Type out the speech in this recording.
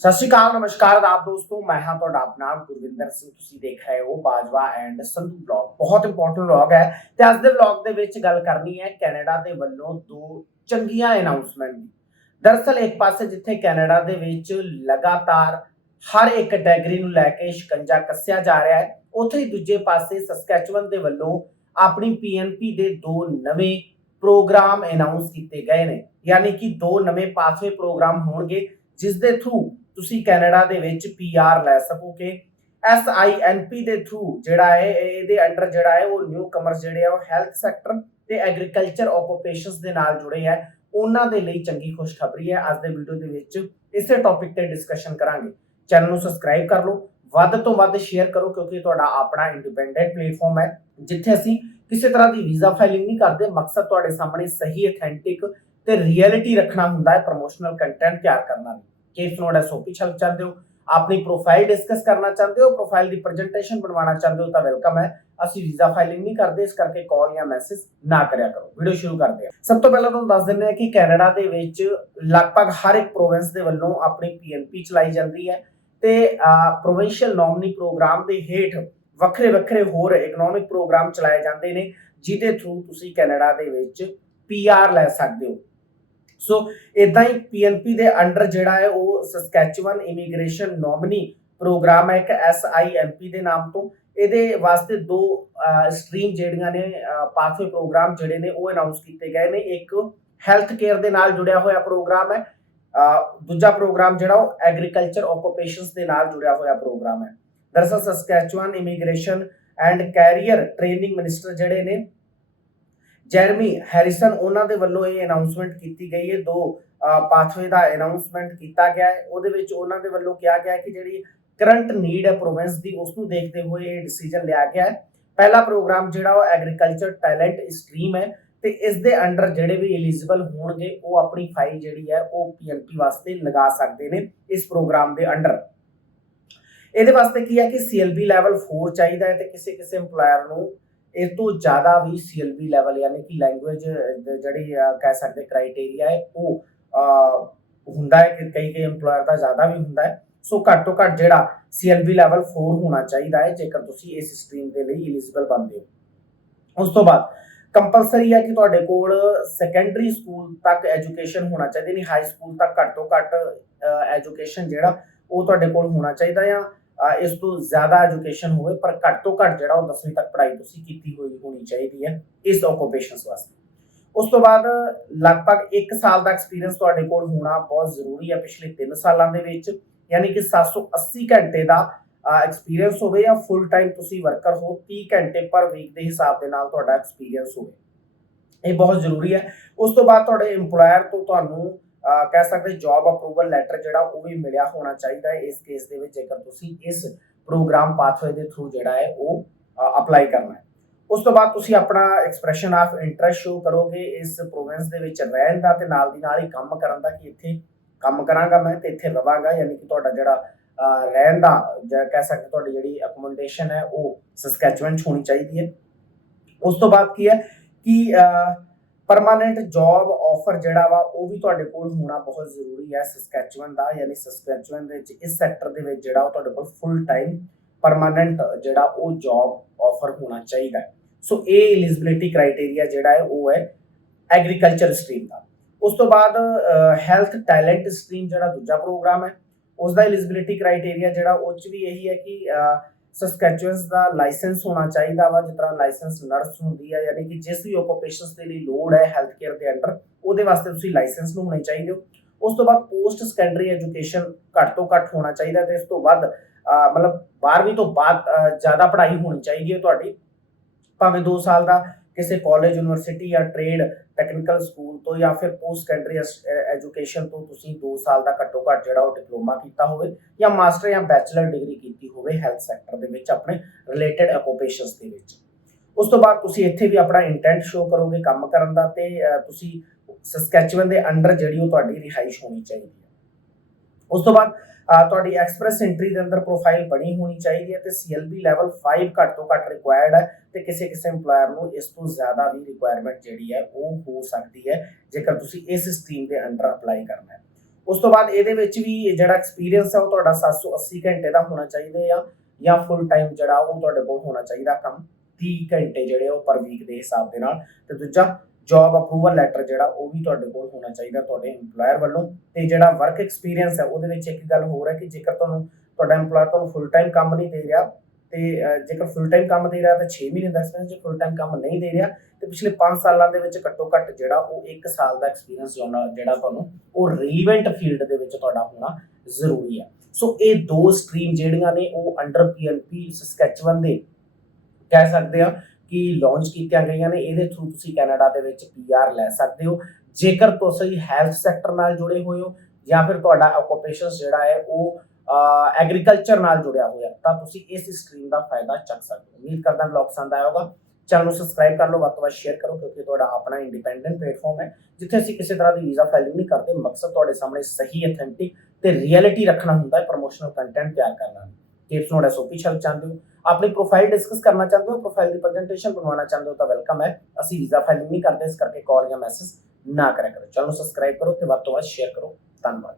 ਸਤਿ ਸ਼੍ਰੀ ਅਕਾਲ, ਨਮਸਕਾਰ ਆਪ ਦੋਸਤੋ, ਮੈਂ ਹਾਂ ਤੁਹਾਡਾ ਆਪਣਾ ਗੁਰਵਿੰਦਰ ਸਿੰਘ। ਤੁਸੀਂ ਦੇਖ ਰਹੇ ਹੋ ਬਾਜਵਾ ਐਂਡ ਸੰਧੂ ਬਲੌਗ ਬਹੁਤ ਇੰਪੋਰਟੈਂਟ ਵਲੌਗ ਹੈ ਤੇ ਅੱਜ ਦੇ ਵਲੌਗ ਦੇ ਵਿੱਚ ਗੱਲ ਕਰਨੀ ਹੈ ਕੈਨੇਡਾ ਦੇ ਵੱਲੋਂ ਦੋ ਚੰਗੀਆਂ ਅਨਾਉਂਸਮੈਂਟ ਦੀ। ਦਰਅਸਲ ਇੱਕ ਪਾਸੇ ਜਿੱਥੇ ਕੈਨੇਡਾ ਦੇ ਵਿੱਚ ਲਗਾਤਾਰ ਹਰ ਇੱਕ ਕੈਟਾਗਰੀ ਨੂੰ ਲੈ ਕੇ ਸ਼ਿਕੰਜਾ ਕੱਸਿਆ ਜਾ ਰਿਹਾ ਹੈ, ਉੱਥੇ ਹੀ ਦੂਜੇ ਪਾਸੇ ਸਸਕੈਚੁਅਨ ਦੇ ਵੱਲੋਂ ਆਪਣੀ ਪੀਐਨਪੀ ਦੇ ਦੋ ਨਵੇਂ ਪ੍ਰੋਗਰਾਮ ਅਨਾਉਂਸ ਕੀਤੇ ਗਏ ਨੇ। ਯਾਨੀ ਕਿ ਦੋ ਨਵੇਂ ਪਾਥਵੇ ਪ੍ਰੋਗਰਾਮ ਹੋਣਗੇ ਜਿਸ ਦੇ ਥਰੂ ਤੁਸੀਂ ਕੈਨੇਡਾ ਦੇ ਵਿੱਚ ਪੀਆਰ ਲੈ ਸਕੋਗੇ। SINP ਦੇ ਥਰੂ ਜਿਹੜਾ ਹੈ, ਇਹਦੇ ਅੰਡਰ ਜਿਹੜਾ ਹੈ, ਉਹ ਨਿਊ ਕਮਰਸ ਜਿਹੜੇ ਆ, ਉਹ ਹੈਲਥ ਸੈਕਟਰ ਤੇ ਐਗਰੀਕਲਚਰ ਓਕੂਪੇਸ਼ਨਸ ਦੇ ਨਾਲ ਜੁੜੇ ਆ। ਉਹਨਾਂ ਦੇ ਲਈ ਚੰਗੀ ਖੁਸ਼ਖਬਰੀ ਹੈ। ਅੱਜ ਦੇ ਵੀਡੀਓ ਦੇ ਵਿੱਚ ਇਸੇ ਟੌਪਿਕ ਤੇ ਡਿਸਕਸ਼ਨ ਕਰਾਂਗੇ। ਚੈਨਲ ਨੂੰ ਸਬਸਕ੍ਰਾਈਬ ਕਰ ਲਓ। ਵੱਧ ਤੋਂ ਵੱਧ ਸ਼ੇਅਰ ਕਰੋ, ਕਿਉਂਕਿ ਤੁਹਾਡਾ ਆਪਣਾ ਇੰਡੀਪੈਂਡੈਂਟ ਪਲੇਟਫਾਰਮ ਹੈ, ਜਿੱਥੇ ਅਸੀਂ ਕਿਸੇ ਤਰ੍ਹਾਂ ਦੀ ਵੀਜ਼ਾ ਫਾਈਲਿੰਗ ਨਹੀਂ ਕਰਦੇ। ਮਕਸਦ ਤੁਹਾਡੇ ਸਾਹਮਣੇ ਸਹੀ ਅਥੈਂਟਿਕ ਤੇ ਰਿਐਲਿਟੀ ਰੱਖਣਾ ਹੁੰਦਾ ਹੈ ਪ੍ਰੋਮੋਸ਼ਨਲ ਕੰਟੈਂਟ ਤਿਆਰ ਕਰਨਾ ਨਹੀਂ ਕੇਸ ਨੋਟ ਐਸਓਪੀ ਛਲ ਚਾਹੁੰਦੇ ਹੋ, ਆਪਣੀ ਪ੍ਰੋਫਾਈਲ ਡਿਸਕਸ ਕਰਨਾ ਚਾਹੁੰਦੇ ਹੋ ਪ੍ਰੋਫਾਈਲ ਦੀ ਪ੍ਰੈਜੈਂਟੇਸ਼ਨ ਬਣਵਾਉਣਾ ਚਾਹੁੰਦੇ ਹੋ ਤਾਂ ਵੈਲਕਮ ਹੈ। ਅਸੀਂ ਵੀਜ਼ਾ ਫਾਈਲਿੰਗ ਨਹੀਂ ਕਰਦੇ, ਇਸ ਕਰਕੇ ਕਾਲ ਜਾਂ ਮੈਸੇਜ ਨਾ ਕਰਿਆ ਕਰੋ। ਵੀਡੀਓ ਸ਼ੁਰੂ ਕਰਦੇ ਹਾਂ। ਸਭ ਤੋਂ ਪਹਿਲਾਂ ਤੁਹਾਨੂੰ ਦੱਸ ਦਿੰਦੇ ਹਾਂ ਕਿ ਕੈਨੇਡਾ ਦੇ ਵਿੱਚ ਲਗਭਗ ਹਰ ਇੱਕ ਪ੍ਰੋਵਿੰਸ ਦੇ ਵੱਲੋਂ ਆਪਣੀ ਪੀਐਨਪੀ ਚਲਾਈ ਜਾਂਦੀ ਹੈ ਤੇ ਪ੍ਰੋਵਿੰਸ਼ੀਅਲ ਨੋਮਨੀ ਪ੍ਰੋਗਰਾਮ ਦੇ ਹੇਠ ਵੱਖਰੇ ਵੱਖਰੇ ਹੋਰ ਇਕਨੋਮਿਕ ਪ੍ਰੋਗਰਾਮ ਚਲਾਏ ਜਾਂਦੇ ਨੇ, ਜਿਹਦੇ ਥਰੂ ਤੁਸੀਂ ਕੈਨੇਡਾ ਦੇ ਵਿੱਚ ਪੀਆਰ ਲੈ ਸਕਦੇ ਹੋ। ਸੋ ਇਦਾਂ ਹੀ ਪੀਐਨਪੀ ਦੇ ਅੰਡਰ ਜਿਹੜਾ ਹੈ ਉਹ ਸਸਕੈਚੁਅਨ ਇਮੀਗ੍ਰੇਸ਼ਨ ਨੋਮਨੀ ਪ੍ਰੋਗਰਾਮ ਹੈ ਇੱਕ ਐਸਆਈਐਮਪੀ ਦੇ ਨਾਮ ਤੋਂ। ਇਹਦੇ ਵਾਸਤੇ ਦੋ ਸਟਰੀਮ ਜਿਹੜੀਆਂ ਨੇ ਪਾਥਵੇ ਪ੍ਰੋਗਰਾਮ ਜਿਹੜੇ ਨੇ ਉਹ ਅਨਾਉਂਸ ਕੀਤੇ ਗਏ ਨੇ। ਇੱਕ ਹੈਲਥ ਕੇਅਰ ਦੇ ਨਾਲ ਜੁੜਿਆ ਹੋਇਆ ਪ੍ਰੋਗਰਾਮ ਹੈ ਦੂਜਾ ਪ੍ਰੋਗਰਾਮ ਜਿਹੜਾ ਉਹ ਐਗਰੀਕਲਚਰ ਓਕੂਪੇਸ਼ਨਸ ਦੇ ਨਾਲ ਜੁੜਿਆ ਹੋਇਆ ਪ੍ਰੋਗਰਾਮ ਹੈ। ਦਰਅਸਲ Saskatchewan immigration and career training minister ਜਿਹੜੇ ਨੇ ਜੈਰਮੀ ਹੈਰਿਸਨ ਉਹਨਾਂ ਦੇ ਵੱਲੋਂ ਇਹ ਅਨਾਉਂਸਮੈਂਟ ਕੀਤੀ ਗਈ ਹੈ। ਦੋ ਪਾਥਵੇ ਦਾ ਅਨਾਉਂਸਮੈਂਟ ਕੀਤਾ ਗਿਆ ਹੈ। ਉਹਦੇ ਵਿੱਚ ਉਹਨਾਂ ਦੇ ਵੱਲੋਂ ਕਿਹਾ ਗਿਆ ਹੈ ਕਿ ਜਿਹੜੀ ਕਰੰਟ ਨੀਡ ਹੈ ਪ੍ਰੋਵਿੰਸ ਦੀ ਉਸ ਨੂੰ ਦੇਖਦੇ ਹੋਏ ਇਹ ਡਿਸੀਜਨ ਲਿਆ ਗਿਆ ਹੈ। ਪਹਿਲਾ ਪ੍ਰੋਗਰਾਮ ਜਿਹੜਾ ਉਹ ਐਗਰੀਕਲਚਰ ਟੈਲੈਂਟ ਸਟਰੀਮ ਹੈ ਤੇ ਇਸ ਦੇ ਅੰਡਰ ਜਿਹੜੇ ਵੀ ਐਲੀਜੀਬਲ ਹੋਣਗੇ, ਉਹ ਆਪਣੀ ਫਾਈਲ ਜਿਹੜੀ ਹੈ, ਉਹ ਪੀਐਨਪੀ ਵਾਸਤੇ ਲਗਾ ਸਕਦੇ ਨੇ ਇਸ ਪ੍ਰੋਗਰਾਮ ਦੇ ਅੰਡਰ ਇਹਦੇ ਵਾਸਤੇ ਕੀ ਹੈ ਕਿ ਸੀਐਲਬੀ ਲੈਵਲ 4 ਚਾਹੀਦਾ ਹੈ ਤੇ ਕਿਸੇ ਕਿਸੇ EMPLOYER ਨੂੰ ਇਸ ਤੋਂ ਜ਼ਿਆਦਾ ਵੀ ਸੀਐਲਬੀ ਲੈਵਲ ਯਾਨੀ ਕਿ ਲੈਂਗੁਏਜ ਜਿਹੜੀ ਕਹਿ ਸਕਦੇ ਕ੍ਰਾਈਟੇਰੀਆ ਹੈ, ਉਹ ਹੁੰਦਾ ਹੈ ਕਿ ਕਈ ਕਈ EMPLOYER ਦਾ ਜ਼ਿਆਦਾ ਵੀ ਹੁੰਦਾ ਹੈ। ਸੋ ਘੱਟ ਤੋਂ ਘੱਟ ਜਿਹੜਾ ਸੀਐਲਬੀ ਲੈਵਲ 4 ਹੋਣਾ ਚਾਹੀਦਾ ਹੈ, ਜੇਕਰ ਤੁਸੀਂ ਇਸ ਸਟਰੀਮ ਦੇ ਲਈ ਐਲੀਜੀਬਲ ਬਣਦੇ ਹੋ। ਉਸ ਤੋਂ ਬਾਅਦ ਕੰਪਲਸਰੀ ਹੈ ਕਿ ਤੁਹਾਡੇ ਕੋਲ ਸੈਕੰਡਰੀ ਸਕੂਲ ਤੱਕ ਐਜੂਕੇਸ਼ਨ ਹੋਣਾ ਚਾਹੀਦੀ ਨਹੀਂ ਹਾਈ ਸਕੂਲ ਤੱਕ ਘੱਟ ਤੋਂ ਘੱਟ ਐਜੂਕੇਸ਼ਨ ਜਿਹੜਾ ਉਹ ਤੁਹਾਡੇ ਕੋਲ ਹੋਣਾ ਚਾਹੀਦਾ ਜਾਂ ਇਸ ਤੋਂ ਜ਼ਿਆਦਾ ਐਜੂਕੇਸ਼ਨ ਹੋਵੇ, ਪਰ ਘੱਟ ਤੋਂ ਘੱਟ ਜਿਹੜਾ ਉਹ 10ਵੀਂ ਤੱਕ ਪੜ੍ਹਾਈ ਤੁਸੀਂ ਕੀਤੀ ਹੋਈ ਹੋਣੀ ਚਾਹੀਦੀ ਹੈ, ਇਸ ਓਕੂਪੇਸ਼ਨਸ ਵਾਸਤੇ। ਉਸ ਤੋਂ ਬਾਅਦ ਲਗਭਗ 1 ਸਾਲ ਦਾ ਐਕਸਪੀਰੀਅੰਸ ਤੁਹਾਡੇ ਕੋਲ ਹੋਣਾ ਬਹੁਤ ਜ਼ਰੂਰੀ ਹੈ ਪਿਛਲੇ 3 ਸਾਲਾਂ ਦੇ ਵਿੱਚ, ਯਾਨੀ ਕਿ 780 ਘੰਟੇ ਦਾ ਐਕਸਪੀਰੀਅੰਸ ਹੋਵੇ ਜਾਂ ਫੁੱਲ ਟਾਈਮ ਤੁਸੀਂ ਵਰਕਰ ਹੋ 30 ਘੰਟੇ ਪਰ ਵੀਕ ਦੇ ਹਿਸਾਬ ਦੇ ਨਾਲ ਤੁਹਾਡਾ ਐਕਸਪੀਰੀਅੰਸ ਹੋਵੇ। ਇਹ ਬਹੁਤ ਜ਼ਰੂਰੀ ਹੈ। ਉਸ ਤੋਂ ਬਾਅਦ ਤੁਹਾਡੇ EMPLOYER ਤੋਂ ਤੁਹਾਨੂੰ ਕਹਿ ਸਕਦੇ ਜੌਬ ਅਪਰੂਵਲ ਲੈਟਰ ਜਿਹੜਾ ਉਹ ਵੀ ਮਿਲਿਆ ਹੋਣਾ ਚਾਹੀਦਾ ਹੈ ਇਸ ਕੇਸ ਦੇ ਵਿੱਚ, ਜੇਕਰ ਤੁਸੀਂ ਇਸ ਪ੍ਰੋਗਰਾਮ ਪਾਥਵੇ ਦੇ ਥਰੂ ਜਿਹੜਾ ਹੈ ਉਹ ਅਪਲਾਈ ਕਰਨਾ ਹੈ। ਉਸ ਤੋਂ ਬਾਅਦ ਤੁਸੀਂ ਆਪਣਾ ਐਕਸਪ੍ਰੈਸ਼ਨ ਆਫ ਇੰਟਰਸਟ ਸ਼ੋ ਕਰੋਗੇ, ਇਸ ਪ੍ਰੋਵਿੰਸ ਦੇ ਵਿੱਚ ਰਹਿਣ ਦਾ ਤੇ ਨਾਲ ਦੀ ਨਾਲ ਹੀ ਕੰਮ ਕਰਨ ਦਾ, ਕਿ ਇੱਥੇ ਕੰਮ ਕਰਾਂਗਾ ਮੈਂ ਤੇ ਇੱਥੇ ਰਵਾਂਗਾ, ਯਾਨੀ ਕਿ ਤੁਹਾਡਾ ਜਿਹੜਾ ਰਹਿਣ ਦਾ, ਜਾਂ ਕਹਿ ਸਕਦੇ ਤੁਹਾਡੀ ਜਿਹੜੀ ਅਕਮੋਡੇਸ਼ਨ ਹੈ, ਉਹ ਸਸਕੈਚੁਅਨ 'ਚ ਹੋਣੀ ਚਾਹੀਦੀ ਹੈ। ਉਸ ਤੋਂ ਬਾਅਦ ਕੀ ਹੈ ਕਿ ਪਰਮਾਨੈਂਟ ਜੌਬ ਆਫਰ ਜਿਹੜਾ ਵਾ, ਉਹ ਵੀ ਤੁਹਾਡੇ ਕੋਲ ਹੋਣਾ ਬਹੁਤ ਜ਼ਰੂਰੀ ਹੈ ਸਸਕੈਚੁਅਨ ਦਾ, ਯਾਨੀ ਸਸਕੈਚੁਅਨ ਦੇ ਵਿੱਚ ਇਸ ਸੈਕਟਰ ਦੇ ਵਿੱਚ ਜਿਹੜਾ ਉਹ ਤੁਹਾਡੇ ਕੋਲ ਫੁੱਲ ਟਾਈਮ ਪਰਮਾਨੈਂਟ ਜਿਹੜਾ ਉਹ ਜੌਬ ਆਫਰ ਹੋਣਾ ਚਾਹੀਦਾ ਹੈ। ਸੋ ਇਹ ਐਲੀਜੀਬਿਲਿਟੀ ਕ੍ਰਾਈਟੇਰੀਆ ਜਿਹੜਾ ਹੈ, ਉਹ ਹੈ ਐਗਰੀਕਲਚਰ ਸਟਰੀਮ ਦਾ। ਉਸ ਤੋਂ ਬਾਅਦ ਹੈਲਥ ਟੈਲੈਂਟ ਸਟਰੀਮ ਜਿਹੜਾ ਦੂਜਾ ਪ੍ਰੋਗਰਾਮ ਹੈ, ਉਸ ਦਾ ਐਲੀਜੀਬਿਲਿਟੀ ਕ੍ਰਾਈਟੇਰੀਆ ਜਿਹੜਾ, ਉਹ ਚ ਵੀ ਇਹੀ ਹੈ ਕਿ ਸਸਕੈਚੁਅਨਸ ਦਾ ਲਾਇਸੈਂਸ ਹੋਣਾ ਚਾਹੀਦਾ ਵਾ, ਜਿਸ ਤਰ੍ਹਾਂ ਲਾਇਸੈਂਸ ਨਰਸ ਹੁੰਦੀ ਆ, ਯਾਨੀ ਕਿ ਜਿਸ ਵੀ ਓਕੂਪੇਸ਼ਨਸ ਦੇ ਲਈ ਲੋੜ ਹੈ ਹੈਲਥ ਕੇਅਰ ਦੇ ਅੰਡਰ, ਉਹਦੇ ਵਾਸਤੇ ਤੁਸੀਂ ਲਾਇਸੈਂਸ ਨੂੰ ਹੋਣੇ ਚਾਹੀਦੇ ਹੋ। ਉਸ ਤੋਂ ਬਾਅਦ ਪੋਸਟ ਸੈਕੰਡਰੀ ਐਜੂਕੇਸ਼ਨ ਘੱਟ ਤੋਂ ਘੱਟ ਹੋਣਾ ਚਾਹੀਦਾ ਤੇ ਇਸ ਤੋਂ ਬਾਅਦ ਮਤਲਬ 12ਵੀਂ ਤੋਂ ਬਾਅਦ ਜ਼ਿਆਦਾ ਪੜ੍ਹਾਈ ਹੋਣੀ ਚਾਹੀਦੀ ਹੈ ਤੁਹਾਡੀ। ਭਾਵੇਂ 2 ਸਾਲ ਦਾ ਕਿਸੇ ਕਾਲਜ ਯੂਨੀਵਰਸਿਟੀ ਜਾਂ ਟ੍ਰੇਡ ਟੈਕਨੀਕਲ ਸਕੂਲ ਤੋਂ ਜਾਂ ਫਿਰ ਪੋਸਟ ਸੈਕੰਡਰੀ ਐਜੂਕੇਸ਼ਨ ਤੋਂ ਤੁਸੀਂ 2 ਸਾਲ ਦਾ ਘੱਟੋ ਘੱਟ ਜਿਹੜਾ ਉਹ ਡਿਪਲੋਮਾ ਕੀਤਾ ਹੋਵੇ ਜਾਂ ਮਾਸਟਰ ਜਾਂ ਬੈਚਲਰ ਡਿਗਰੀ ਕੀਤੀ ਹੋਵੇ ਹੈਲਥ ਸੈਕਟਰ ਦੇ ਵਿੱਚ ਆਪਣੇ ਰਿਲੇਟਡ ਓਕੂਪੇਸ਼ਨਸ ਦੇ ਵਿੱਚ। ਉਸ ਤੋਂ ਬਾਅਦ ਤੁਸੀਂ ਇੱਥੇ ਵੀ ਆਪਣਾ ਇੰਟੈਂਟ ਸ਼ੋ ਕਰੋਗੇ ਕੰਮ ਕਰਨ ਦਾ ਤੇ ਤੁਸੀਂ ਸਸਕੈਚੁਅਨ ਦੇ ਅੰਡਰ ਜਿਹੜੀ ਉਹ ਤੁਹਾਡੀ ਰਿਹਾਇਸ਼ ਹੋਣੀ ਚਾਹੀਦੀ ਹੈ। ਉਸ ਤੋਂ ਬਾਅਦ ਤੁਹਾਡੀ ਐਕਸਪ੍ਰੈਸ ਐਂਟਰੀ ਦੇ ਅੰਦਰ ਪ੍ਰੋਫਾਈਲ ਬਣੀ ਹੋਣੀ ਚਾਹੀਦੀ ਹੈ ਤੇ ਸੀਐਲਬੀ ਲੈਵਲ 5 ਘੱਟ ਤੋਂ ਘੱਟ ਰਿਕੁਆਇਰਡ ਹੈ ਤੇ ਕਿਸੇ ਕਿਸੇ EMPLOYER ਨੂੰ ਇਸ ਤੋਂ ਜ਼ਿਆਦਾ ਵੀ ਰਿਕੁਆਇਰਮੈਂਟ ਜਿਹੜੀ ਹੈ ਉਹ ਹੋ ਸਕਦੀ ਹੈ ਜੇਕਰ ਤੁਸੀਂ ਇਸ ਸਟਰੀਮ ਦੇ ਅੰਡਰ ਅਪਲਾਈ ਕਰਨਾ ਹੈ। ਉਸ ਤੋਂ ਬਾਅਦ ਇਹਦੇ ਵਿੱਚ ਵੀ ਜਿਹੜਾ ਐਕਸਪੀਰੀਅੰਸ ਹੈ ਉਹ ਤੁਹਾਡਾ 780 ਘੰਟੇ ਦਾ ਹੋਣਾ ਚਾਹੀਦਾ ਆ ਜਾਂ ਫੁੱਲ ਟਾਈਮ ਜਿਹੜਾ ਉਹ ਤੁਹਾਡੇ ਕੋਲ ਹੋਣਾ ਚਾਹੀਦਾ ਕੰਮ 30 ਘੰਟੇ ਜਿਹੜੇ ਉਹ ਪਰ ਵੀਕ ਦੇ ਹਿਸਾਬ ਦੇ ਨਾਲ। ਤੇ ਦੂਜਾ ਜੌਬ ਅਪਰੂਵਲ ਲੈਟਰ ਜਿਹੜਾ ਉਹ ਵੀ ਤੁਹਾਡੇ ਕੋਲ ਹੋਣਾ ਚਾਹੀਦਾ ਤੁਹਾਡੇ EMPLOYER ਵੱਲੋਂ ਤੇ ਜਿਹੜਾ ਵਰਕ ਐਕਸਪੀਰੀਅੰਸ ਹੈ ਉਹਦੇ ਵਿੱਚ ਇੱਕ ਗੱਲ ਹੋਰ ਹੈ ਕਿ ਜੇਕਰ ਤੁਹਾਨੂੰ ਤੁਹਾਡਾ EMPLOYER ਤੁਹਾਨੂੰ ਫੁੱਲ ਟਾਈਮ ਕੰਮ ਨਹੀਂ ਦੇ ਰਿਹਾ ਤੇ ਜੇਕਰ ਫੁੱਲ ਟਾਈਮ ਕੰਮ ਦੇ ਰਿਹਾ ਤਾਂ 6 ਮਹੀਨੇ ਦਾ ਐਕਸਪੀਰੀਅੰਸ ਜੇ ਫੁੱਲ ਟਾਈਮ ਕੰਮ ਨਹੀਂ ਦੇ ਰਿਹਾ ਤੇ ਪਿਛਲੇ 5 ਸਾਲਾਂ ਦੇ ਵਿੱਚ ਘੱਟੋ ਘੱਟ ਜਿਹੜਾ ਉਹ 1 ਸਾਲ ਦਾ ਐਕਸਪੀਰੀਅੰਸ ਜਿਹੜਾ ਤੁਹਾਨੂੰ ਉਹ ਰੀਲੇਵੈਂਟ ਫੀਲਡ ਦੇ ਵਿੱਚ ਤੁਹਾਡਾ ਹੋਣਾ ਜ਼ਰੂਰੀ ਹੈ। ਸੋ ਇਹ ਦੋ ਸਟਰੀਮ ਜਿਹੜੀਆਂ ਨੇ ਉਹ ਅੰਡਰ ਪੀਐਲਪੀ ਸਸਕੈਚੁਅਨ ਦੇ ਕਹਿ ਸਕਦੇ ਆ ਕਿ ਲਾਂਚ ਕੀਤੀਆਂ ਗਈਆਂ ਨੇ, ਇਹਦੇ ਥਰੂ ਤੁਸੀਂ ਕੈਨੇਡਾ ਦੇ ਵਿੱਚ ਪੀਆਰ ਲੈ ਸਕਦੇ ਹੋ। ਜੇਕਰ ਤੁਸੀਂ ਹੈਲਥ ਸੈਕਟਰ ਨਾਲ ਜੁੜੇ ਹੋਏ ਹੋ ਜਾਂ ਫਿਰ ਤੁਹਾਡਾ ਆਕੂਪੇਸ਼ਨ ਜਿਹੜਾ ਹੈ ਉਹ ਐਗਰੀਕਲਚਰ ਨਾਲ ਜੁੜਿਆ ਹੋਇਆ, ਤਾਂ ਤੁਸੀਂ ਇਸ ਸਟਰੀਮ ਦਾ ਫਾਇਦਾ ਚੱਕ ਸਕਦੇ ਹੋ। ਉਮੀਦ ਕਰਦਾ ਵਲੌਗ ਪਸੰਦ ਆਇਆ ਹੋਗਾ ਚੈਨਲ ਨੂੰ ਸਬਸਕ੍ਰਾਈਬ ਕਰ ਲਓ, ਵੱਧ ਤੋਂ ਵੱਧ ਸ਼ੇਅਰ ਕਰੋ, ਕਿਉਂਕਿ ਤੁਹਾਡਾ ਆਪਣਾ ਇੰਡੀਪੈਂਡੈਂਟ ਪਲੇਟਫਾਰਮ ਹੈ, ਜਿੱਥੇ ਅਸੀਂ ਕਿਸੇ ਤਰ੍ਹਾਂ ਦੀ ਵੀਜ਼ਾ ਫਾਈਲਿੰਗ ਨਹੀਂ ਕਰਦੇ। ਮਕਸਦ ਤੁਹਾਡੇ ਸਾਹਮਣੇ ਸਹੀ ਅਥੈਂਟਿਕ ਤੇ ਰਿਐਲਿਟੀ ਰੱਖਣਾ ਹੁੰਦਾ ਹੈ ਪ੍ਰੋਮੋਸ਼ਨਲ ਕੰਟੈਂਟ ਤਿਆਰ ਕਰਨਾ। ਟਿਪਸ ਨੋਟ ਐਸਓਪੀ ਛੱਡ ਚਾਹੁੰਦੇ ਹੋ, ਆਪਣੀ ਪ੍ਰੋਫਾਈਲ ਡਿਸਕਸ ਕਰਨਾ ਚਾਹੁੰਦੇ ਹੋ ਪ੍ਰੋਫਾਈਲ ਦੀ ਪ੍ਰੈਜੈਂਟੇਸ਼ਨ ਬਣਵਾਉਣਾ ਚਾਹੁੰਦੇ ਹੋ, ਤਾਂ ਵੈਲਕਮ ਹੈ। ਅਸੀਂ ਵੀਜ਼ਾ ਫਾਈਲਿੰਗ ਨਹੀਂ ਕਰਦੇ, ਇਸ ਕਰਕੇ ਕਾਲ ਜਾਂ ਮੈਸੇਜ ਨਾ ਕਰਿਆ ਕਰੋ। ਚੈਨਲ ਨੂੰ ਸਬਸਕ੍ਰਾਈਬ ਕਰੋ ਤੇ ਵੱਧ ਤੋਂ ਵੱਧ ਸ਼ੇਅਰ ਕਰੋ। ਧੰਨਵਾਦ।